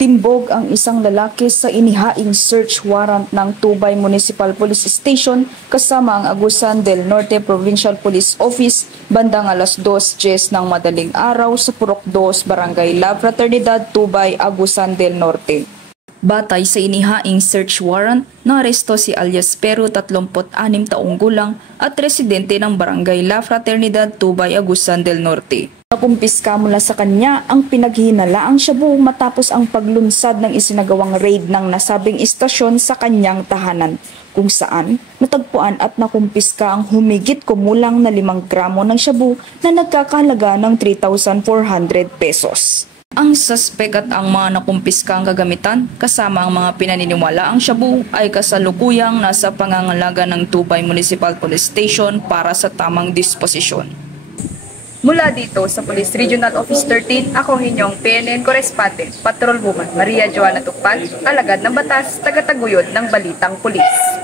Timbog ang isang lalaki sa inihaing search warrant ng Tubay Municipal Police Station kasama ang Agusan del Norte Provincial Police Office bandang alas 2:10 ng madaling araw sa Purok 2, Barangay La Fraternidad, Tubay, Agusan del Norte. Batay sa inihaing search warrant, naaresto si alias Pero 36 taong gulang at residente ng Barangay La Fraternidad, Tubay, Agusan del Norte. Nakumpiska mula sa kanya ang pinaghinalaang shabu matapos ang paglunsad ng isinagawang raid ng nasabing istasyon sa kanyang tahanan, kung saan natagpuan at nakumpiska ang humigit kumulang na 5 gramo ng shabu na nagkakahalaga ng 3,400 pesos. Ang suspek at ang mga nakumpiskang kagamitan kasama ang mga pinaniniwala ang shabu ay kasalukuyang nasa pangangalaga ng Tubay Municipal Police Station para sa tamang disposisyon. Mula dito sa Police Regional Office 13, ako inyong PNN Correspondent, Patrol Woman Maria Joana Tukpan, alagad ng batas, tagataguyod ng Balitang Pulis.